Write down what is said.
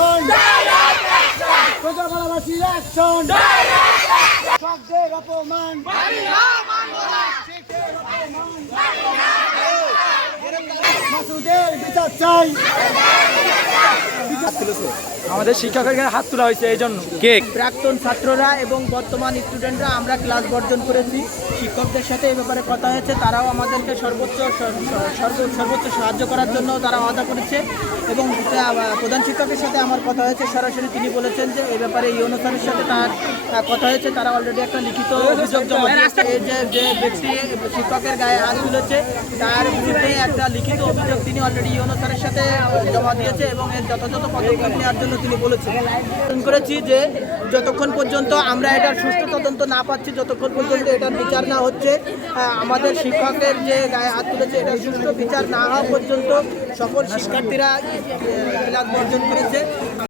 Action প্রজাবালাবাসীর action শব্দের অপমান। মাসুদের বিচার চাই আমাদের শিক্ষকের হাত তোলা হয়েছে এই জন্য। কে? প্রাক্তন ছাত্ররা এবং বর্তমান স্টুডেন্টরা আমরা ক্লাস বর্জন করেছি। শিক্ষকদের সাথে এই ব্যাপারে কথা হয়েছে তারাও আমাদেরকে সর্বোচ্চ সর্বোচ্চ সাহায্য করার জন্য তারা আদা করেছে এবং প্রধান শিক্ষকের সাথে আমার কথা হয়েছে। সরাসরি তিনি বলেছেন যে এই ব্যাপারে ইউনো স্যারের সাথে তার কথা হয়েছে। তারা অলরেডি একটা লিখিত অভিযোগ জমা দিয়েছে। এই যে যে ব্যক্তি শিক্ষকের গায়ে হাত তুলেছে তার বিরুদ্ধে একটা লিখিত অভিযোগ তিনি অলরেডি ইউনো স্যারের সাথে জমা দিয়েছে এবং এর যথাযথ পদক্ষেপ নেওয়ার জন্য তিনি বলেছেন। করেছি যে যতক্ষণ পর্যন্ত আমরা এটার সুস্থ তদন্ত না পাচ্ছি, যতক্ষণ পর্যন্ত এটার বিচার না হচ্ছে আমাদের শিক্ষকের যে গায়ে হাত তুলেছে এটার সুস্থ বিচার না হওয়া পর্যন্ত সকল শিক্ষার্থীরা বর্জন করেছে।